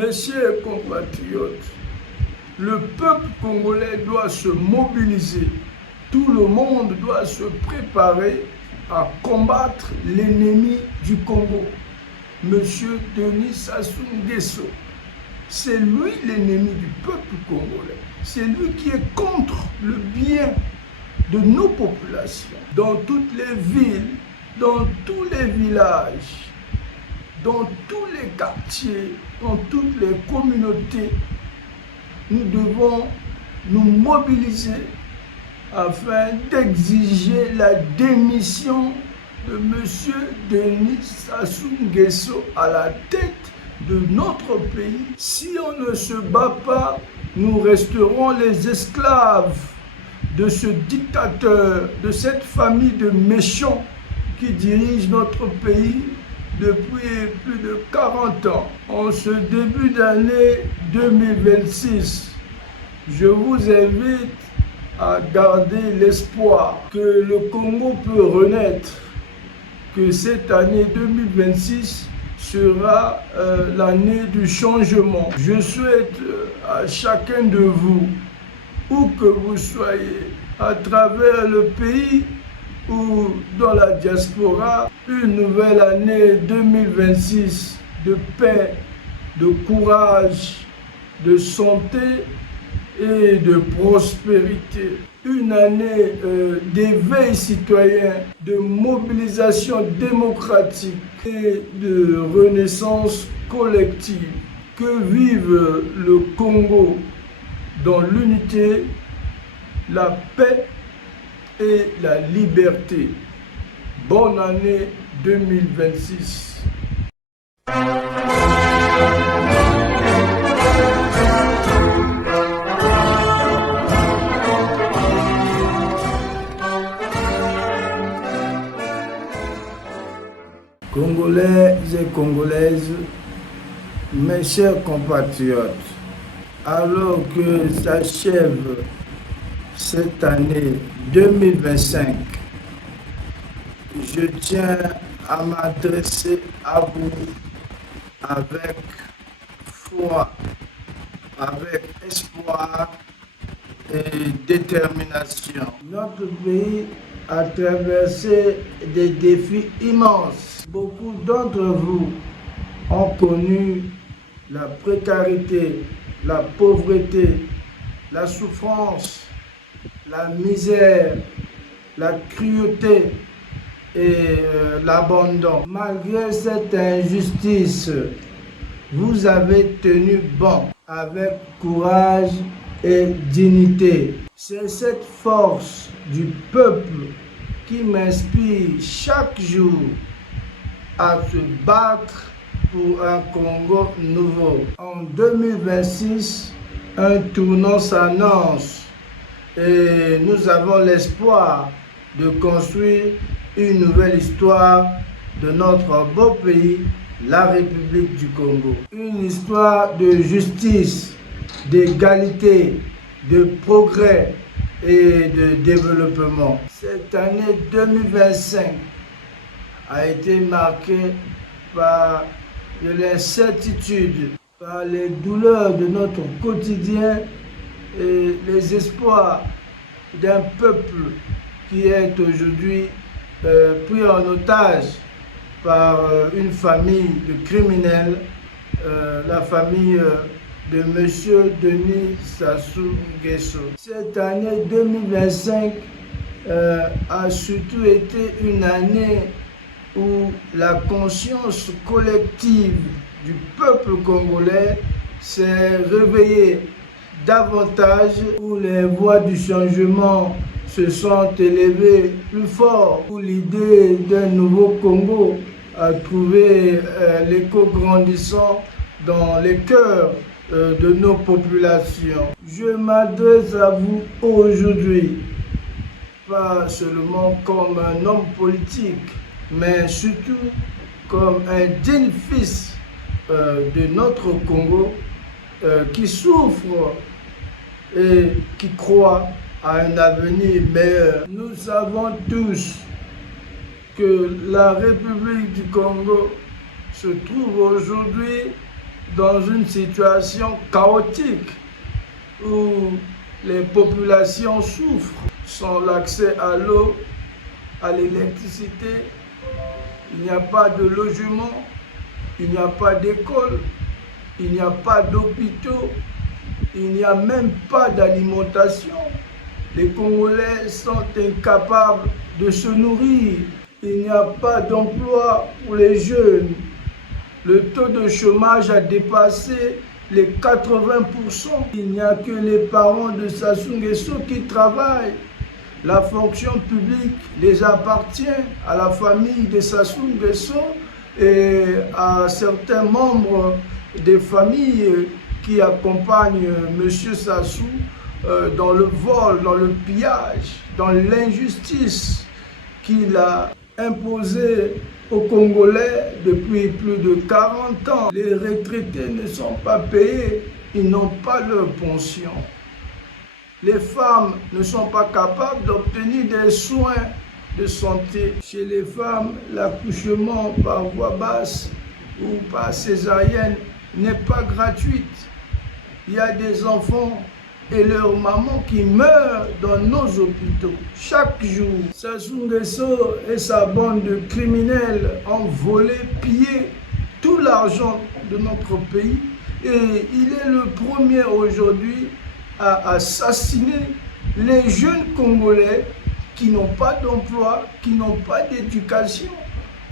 Mes chers compatriotes, le peuple congolais doit se mobiliser. Tout le monde doit se préparer à combattre l'ennemi du Congo, Monsieur Denis Sassou Nguesso. C'est lui l'ennemi du peuple congolais. C'est lui qui est contre le bien de nos populations. Dans toutes les villes, dans tous les villages, dans tous les quartiers, dans toutes les communautés, nous devons nous mobiliser afin d'exiger la démission de M. Denis Sassou Nguesso à la tête de notre pays. Si on ne se bat pas, nous resterons les esclaves de ce dictateur, de cette famille de méchants qui dirige notre pays depuis plus de 40 ans. En ce début d'année 2026, je vous invite à garder l'espoir que le Congo peut renaître, que cette année 2026 sera l'année du changement. Je souhaite à chacun de vous, où que vous soyez, à travers le pays ou dans la diaspora, une nouvelle année 2026 de paix, de courage, de santé et de prospérité. Une année d'éveil citoyen, de mobilisation démocratique et de renaissance collective. Que vive le Congo dans l'unité, la paix et la liberté. Bonne année 2026. Congolais et Congolaises, mes chers compatriotes, alors que s'achève cette année 2025, je tiens à m'adresser à vous avec foi, avec espoir et détermination. Notre pays a traversé des défis immenses. Beaucoup d'entre vous ont connu la précarité, la pauvreté, la souffrance, la misère, la cruauté et l'abandon. Malgré cette injustice, vous avez tenu bon avec courage et dignité. C'est cette force du peuple qui m'inspire chaque jour à se battre pour un Congo nouveau. En 2026, un tournant s'annonce et nous avons l'espoir de construire une nouvelle histoire de notre beau pays, la République du Congo. Une histoire de justice, d'égalité, de progrès et de développement. Cette année 2025 a été marquée par l'incertitude, par les douleurs de notre quotidien et les espoirs d'un peuple qui est aujourd'hui pris en otage par une famille de criminels, la famille de M. Denis Sassou Nguesso. Cette année 2025 a surtout été une année où la conscience collective du peuple congolais s'est réveillée davantage, où les voix du changement se sont élevées plus fort, où l'idée d'un nouveau Congo a trouvé l'écho grandissant dans les cœurs de nos populations. Je m'adresse à vous aujourd'hui, pas seulement comme un homme politique, mais surtout comme un digne fils de notre Congo qui souffre et qui croit à un avenir meilleur. Nous savons tous que la République du Congo se trouve aujourd'hui dans une situation chaotique où les populations souffrent sans l'accès à l'eau, à l'électricité, il n'y a pas de logement, il n'y a pas d'école, il n'y a pas d'hôpitaux, il n'y a même pas d'alimentation. Les Congolais sont incapables de se nourrir. Il n'y a pas d'emploi pour les jeunes. Le taux de chômage a dépassé les 80%. Il n'y a que les parents de Sassou Nguesso qui travaillent. La fonction publique les appartient à la famille de Sassou Nguesso et à certains membres des familles qui accompagnent M. Sassou dans le vol, dans le pillage, dans l'injustice qu'il a imposée aux Congolais depuis plus de 40 ans. Les retraités ne sont pas payés, ils n'ont pas leur pension. Les femmes ne sont pas capables d'obtenir des soins de santé. Chez les femmes, l'accouchement par voie basse ou par césarienne n'est pas gratuit. Il y a des enfants et leurs mamans qui meurent dans nos hôpitaux chaque jour. Sassou Nguesso et sa bande de criminels ont volé, pillé tout l'argent de notre pays et il est le premier aujourd'hui à assassiner les jeunes Congolais qui n'ont pas d'emploi, qui n'ont pas d'éducation.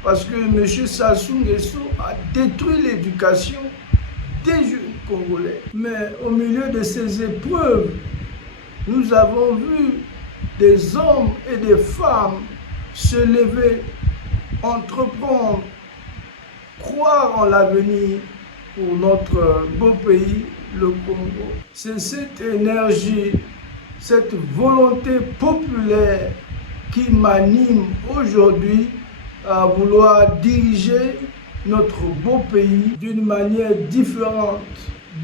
Parce que M. Sassou Nguesso a détruit l'éducation des jeunes Congolais. Mais au milieu de ces épreuves, nous avons vu des hommes et des femmes se lever, entreprendre, croire en l'avenir pour notre beau pays, le Congo. C'est cette énergie, cette volonté populaire qui m'anime aujourd'hui à vouloir diriger notre beau pays d'une manière différente.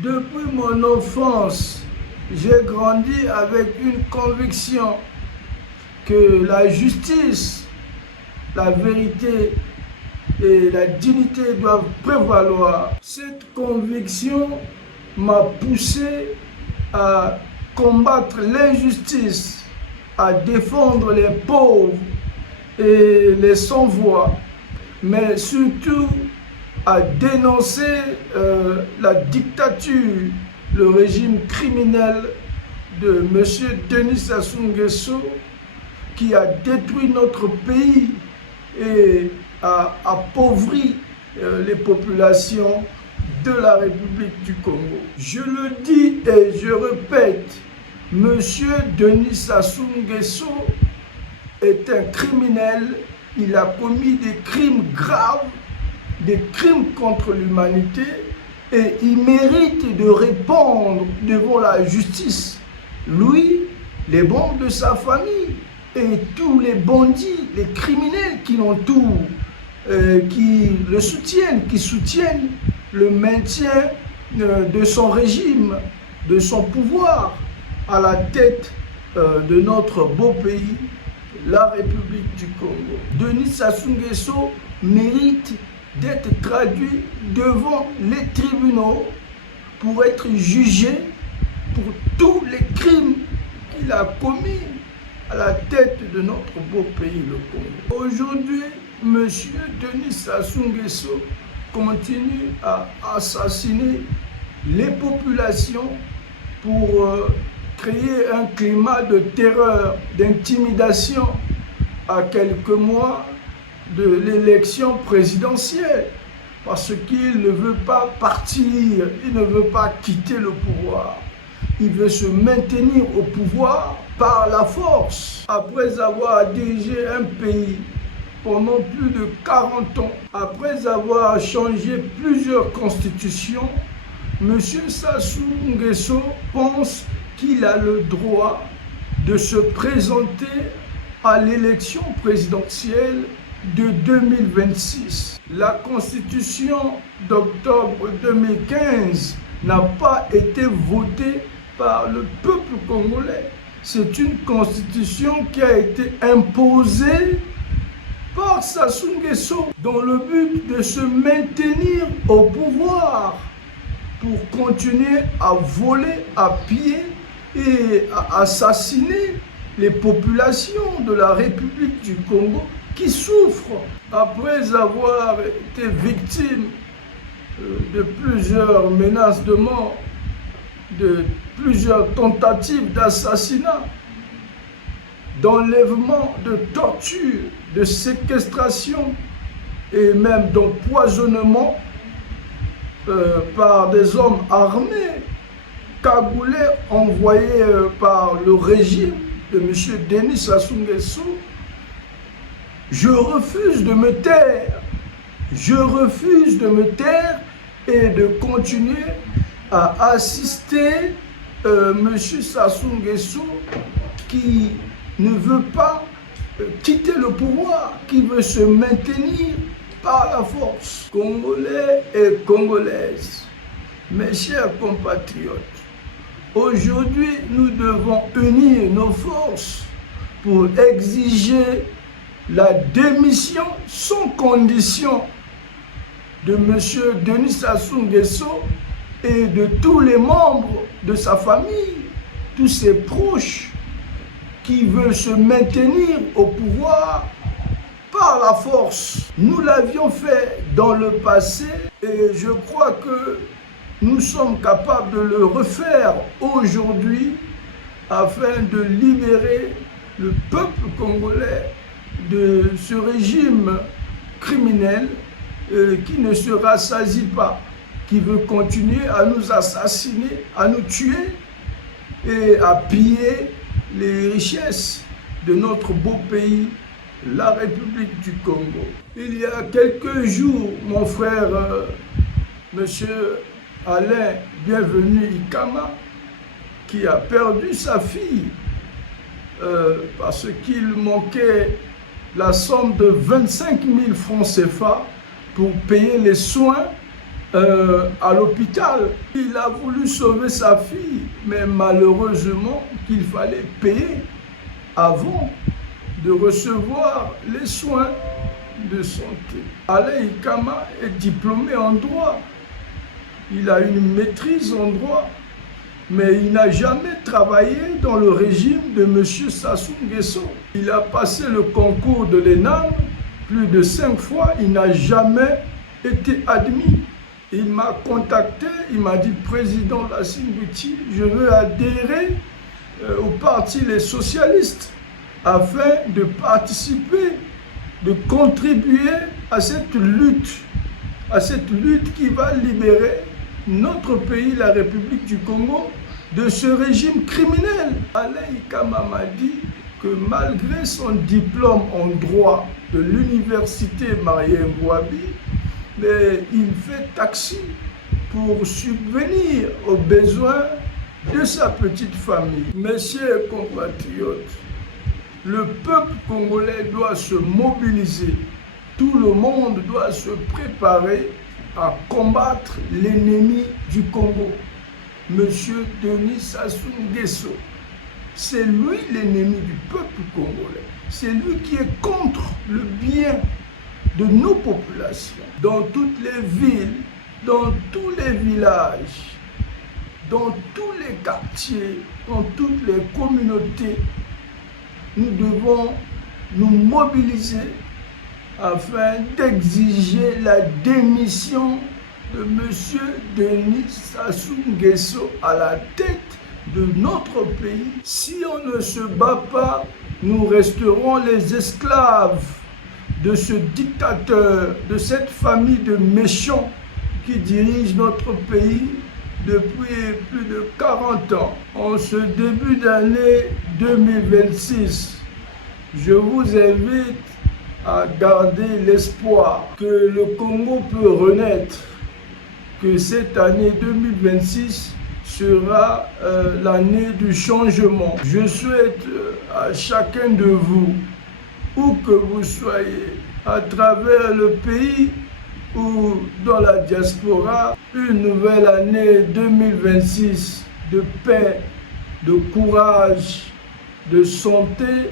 Depuis mon enfance, j'ai grandi avec une conviction que la justice, la vérité et la dignité doivent prévaloir. Cette conviction m'a poussé à combattre l'injustice, à défendre les pauvres et les sans-voix, mais surtout à dénoncer la dictature, le régime criminel de M. Denis Sassou Nguesso qui a détruit notre pays et a appauvri les populations de la République du Congo. Je le dis et je répète, M. Denis Sassou Nguesso est un criminel, il a commis des crimes graves, des crimes contre l'humanité et il mérite de répondre devant la justice. Lui, les membres de sa famille et tous les bandits, les criminels qui l'entourent, qui le soutiennent, qui soutiennent le maintien de son régime, de son pouvoir à la tête de notre beau pays, la République du Congo. Denis Sassou Nguesso mérite d'être traduit devant les tribunaux pour être jugé pour tous les crimes qu'il a commis à la tête de notre beau pays, le Congo. Aujourd'hui, M. Denis Sassou Nguesso continue à assassiner les populations pour créer un climat de terreur, d'intimidation à quelques mois de l'élection présidentielle parce qu'il ne veut pas partir, il ne veut pas quitter le pouvoir. Il veut se maintenir au pouvoir par la force. Après avoir dirigé un pays pendant plus de 40 ans, après avoir changé plusieurs constitutions, M. Sassou Nguesso pense qu'il a le droit de se présenter à l'élection présidentielle de 2026. La constitution d'octobre 2015 n'a pas été votée par le peuple congolais. C'est une constitution qui a été imposée par Sassou Nguesso dans le but de se maintenir au pouvoir pour continuer à voler, à piller et à assassiner les populations de la République du Congo qui souffrent après avoir été victimes de plusieurs menaces de mort, de plusieurs tentatives d'assassinat, d'enlèvement, de torture, de séquestration et même d'empoisonnement par des hommes armés, cagoulés, envoyés par le régime de M. Denis Sassou Nguesso. Je refuse de me taire. Je refuse de me taire et de continuer à assister M. Sassou Nguesso qui ne veut pas quitter le pouvoir, qui veut se maintenir par la force. Congolais et Congolaises, mes chers compatriotes, aujourd'hui nous devons unir nos forces pour exiger la démission sans condition de M. Denis Sassou Nguesso et de tous les membres de sa famille, tous ses proches qui veulent se maintenir au pouvoir par la force. Nous l'avions fait dans le passé et je crois que nous sommes capables de le refaire aujourd'hui afin de libérer le peuple congolais de ce régime criminel qui ne se rassasie pas, qui veut continuer à nous assassiner, à nous tuer et à piller les richesses de notre beau pays, la République du Congo. Il y a quelques jours, mon frère, monsieur Alain Bienvenu Ikama, qui a perdu sa fille parce qu'il manquait la somme de 25 000 francs CFA pour payer les soins à l'hôpital. Il a voulu sauver sa fille, mais malheureusement qu'il fallait payer avant de recevoir les soins de santé. Alain Ikama est diplômé en droit. Il a une maîtrise en droit, mais il n'a jamais travaillé dans le régime de M. Sassou Nguesso. Il a passé le concours de l'ENAM plus de 5 fois, il n'a jamais été admis. Il m'a contacté, il m'a dit « Président Lassine Gouti, je veux adhérer au parti Les Socialistes afin de participer, de contribuer à cette lutte qui va libérer notre pays, la République du Congo, de ce régime criminel. » Alain Ikama m'a dit que malgré son diplôme en droit de l'université Marien Ngouabi, mais il fait taxi pour subvenir aux besoins de sa petite famille. Mes chers compatriotes, le peuple congolais doit se mobiliser. Tout le monde doit se préparer à combattre l'ennemi du Congo, M. Denis Sassou Nguesso. C'est lui l'ennemi du peuple congolais. C'est lui qui est contre le bien de nos populations. Dans toutes les villes, dans tous les villages, dans tous les quartiers, dans toutes les communautés, nous devons nous mobiliser afin d'exiger la démission de M. Denis Sassou Nguesso à la tête de notre pays. Si on ne se bat pas, nous resterons les esclaves de ce dictateur, de cette famille de méchants qui dirige notre pays depuis plus de 40 ans. En ce début d'année 2026, je vous invite à garder l'espoir que le Congo peut renaître, que cette année 2026 sera l'année du changement. Je souhaite à chacun de vous, où que vous soyez, à travers le pays ou dans la diaspora, une nouvelle année 2026 de paix, de courage, de santé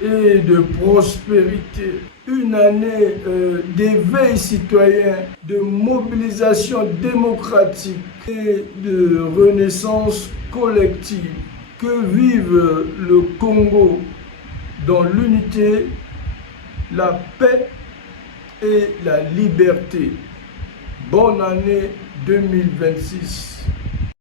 et de prospérité. une année d'éveil citoyen, de mobilisation démocratique et de renaissance collective. Que vive le Congo dans l'unité, la paix et la liberté. Bonne année 2026.